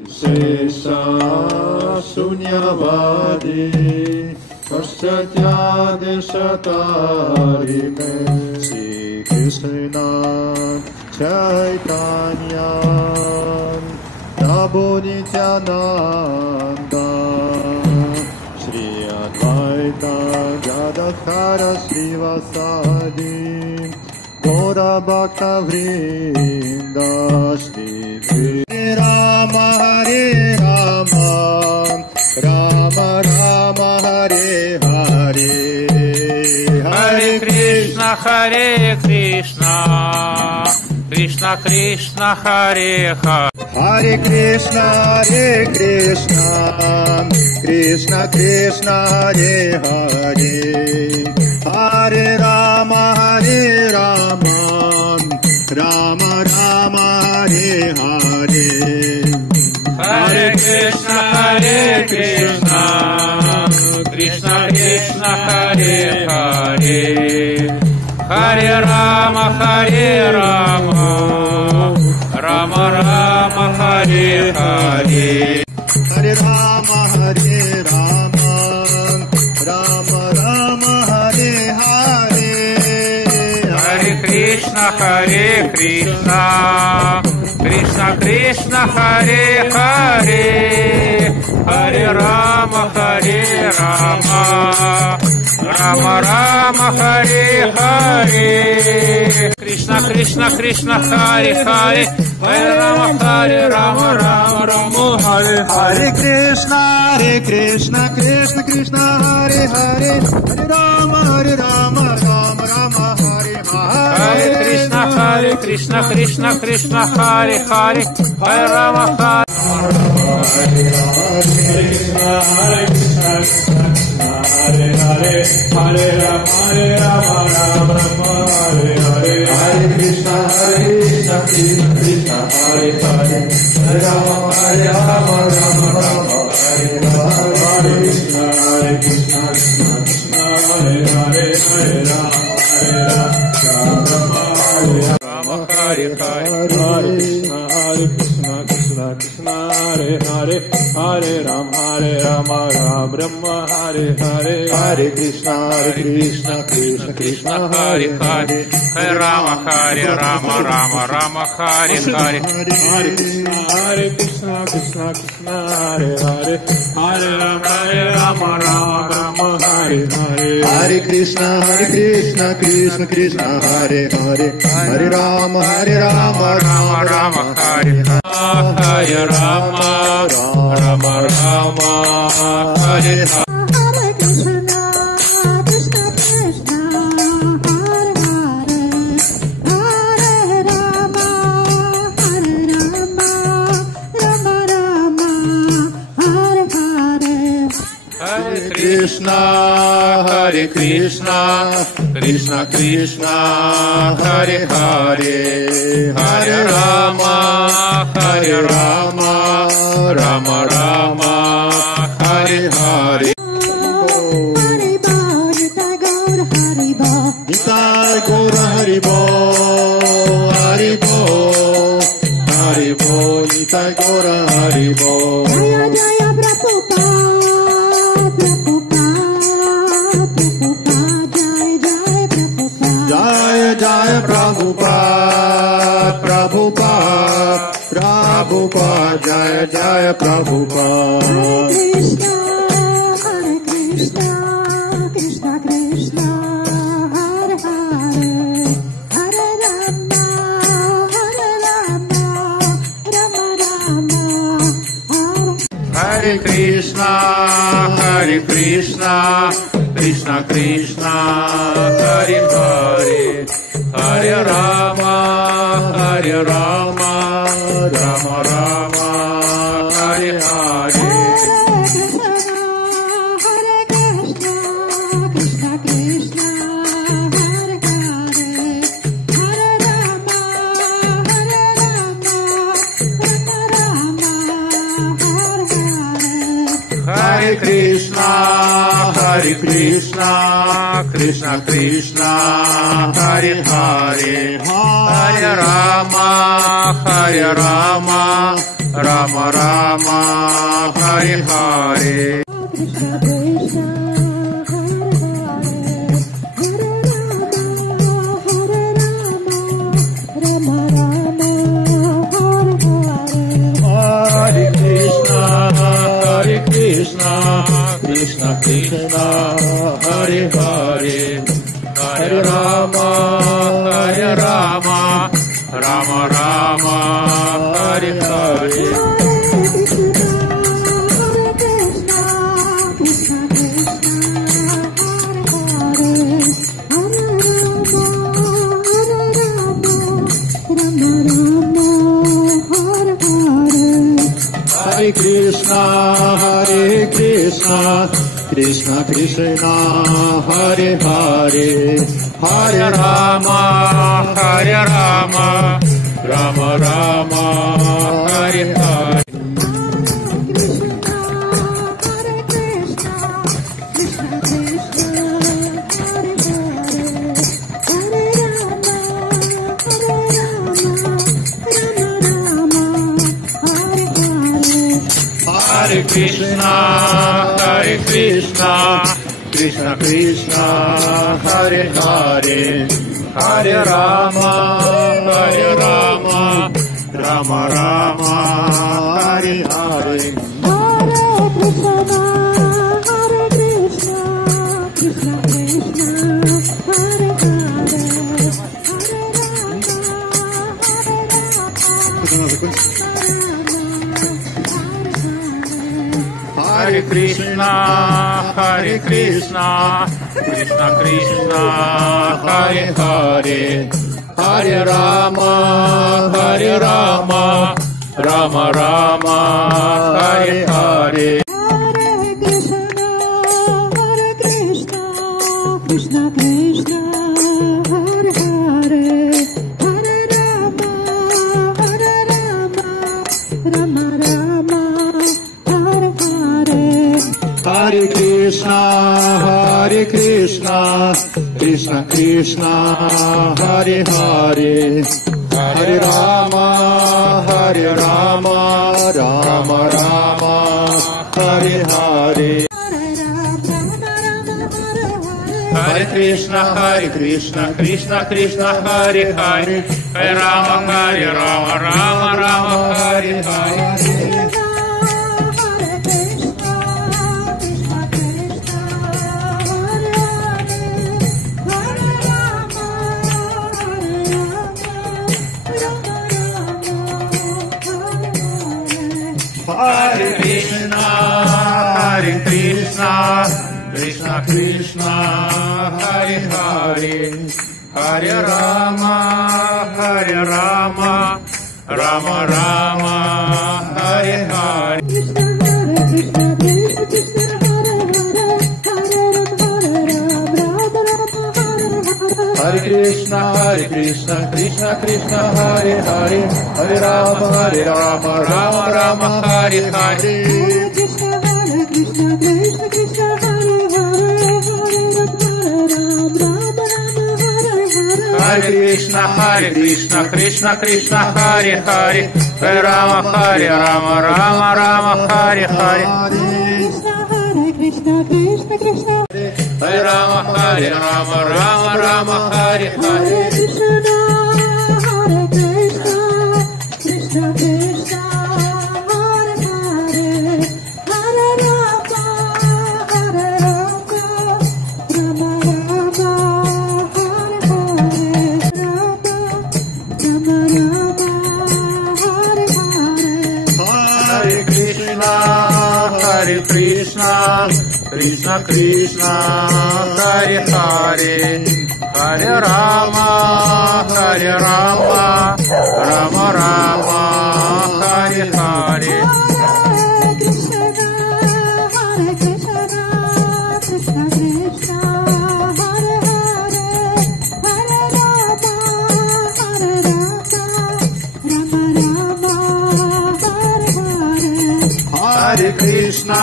Sesa Sunyavadi Paschatya Sri Krishna Chaitanya Prabhu Nityananda Shri Advaita Gadadhara Srivasadi Gaura Bhakta Vrinda Shri Rama Hare Rama Rama Rama Hare Hare Hare Krishna Krishna Krishna Hare Hare Hare Krishna Krishna Krishna Hare Hare Hare Rama Rama Rama Hare Hare Hare Krishna Krishna Krishna Hare Hare Hare Rama Rama Rama Hare Hare Hare Rama Rama Rama Hare Hare Hare Krishna Krishna Hare Hare Hare Rama Rama Rama Hare Hare Krishna Hare Hare Hare Rama Rama Rama Hare Hare Krishna Krishna Hare Hare Hare Rama Rama Rama Hare Hare Hare Krishna Hare Hare Hare Rama Hare Hare Hare Rama Rama Hare Hare Hare Krishna Krishna Hare Hare Hare Rama Rama Rama Hare Hare Krishna Hare Hare Hare Rama Hare Hare Krishna Krishna Hare Hare Hare Rama Rama Hare Hare Hare Krishna Krishna Hare Hare Hare Rama Rama Hare Hare Hare Krishna Krishna Hare Hare Hare Rama Rama Hare Hare Hare Krishna Krishna Hare Hare Hare Rama Rama Hare Hare Hare Rama Hare Hare Hare Krishna Krishna Hare Hare Hare Rama Rama Rama Hare Hare Nitai Gaur Hari Bol Hari Bol Hari Bol Nitai Gaur Hari Bol Jaya Prabhupada Jaya Prabhupada Hare Krishna Krishna Krishna Hare Hare Hare Rama Rama Rama Hare Krishna Krishna Krishna Hare Hare Hare Rama Rama Rama Hare Hare Hare Krishna Krishna Krishna Hare Hare Hare Rama Rama Rama, Hare Hare. Krishna Krishna, Hare Krishna, Krishna Krishna, Hare Hare, Hare Rama, Hare Rama, Rama Rama, Hare Hare. Hare Krishna, Hare Krishna, Krishna Krishna, Hare Hare, Hare Rama, Hare Rama, Rama Rama, Hare Hare. Hare Krishna, Hare Krishna, Krishna Krishna, Hare Hare, Hare Rama, Hare Rama, Rama Rama, Hare Hare. Hare Krishna, Hare Krishna, Krishna Krishna, Hare Hare, Hare Rama, Hare Rama, Rama Rama, Hare Hare. Krishna Krishna, Hare Hare, Hare Rama, Hare Rama, Rama Rama, Hare Hare. Hare Krishna, Hare Krishna, Krishna Krishna, Hare Hare, Hare Rama, Hare Rama, Rama Rama, Hare Hare. Hare Krishna, Hare Krishna, Krishna Krishna, Hare Hare, Hare Rama, Hare Rama, Rama Rama, Hare Hare. Hare Krishna, Hare Krishna, Krishna Krishna, Hare Hare, Hare Rama, Hare Rama, Rama Rama, Hare Hare. Hare Krishna, Hare Krishna, Krishna Krishna, Hare Hare, Hare Rama, Hare Rama, Rama Rama, Hare Hare. Hare Krishna, Hare Krishna, Krishna Krishna, Hare Hare, Hare Rama, Hare Rama, Rama Rama, Hare Hare. Krishna Krishna Krishna, Hare Rama, Hare Rama, Rama Rama, Hare Hare. Krishna Krishna Krishna, Hare Hare, Hare Rama, Hare Rama, Rama Rama, Hare Hare, Rama Rama, Hare Hare. Hare Krishna, Hare Krishna, Krishna Krishna, Hare Hare, Hare Rama, Hare Rama, Rama Rama, Hare Hare. Krishna Krishna, Krishna Krishna, Hare Hare, Hare Rama, Hare Rama, Rama Rama, Hare Hare. Hare Krishna,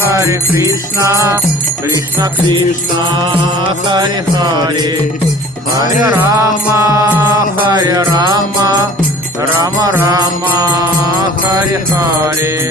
Hare Krishna, Krishna Krishna, Hare Hare, Hare Rama, Hare Rama, Rama Rama Hare Hare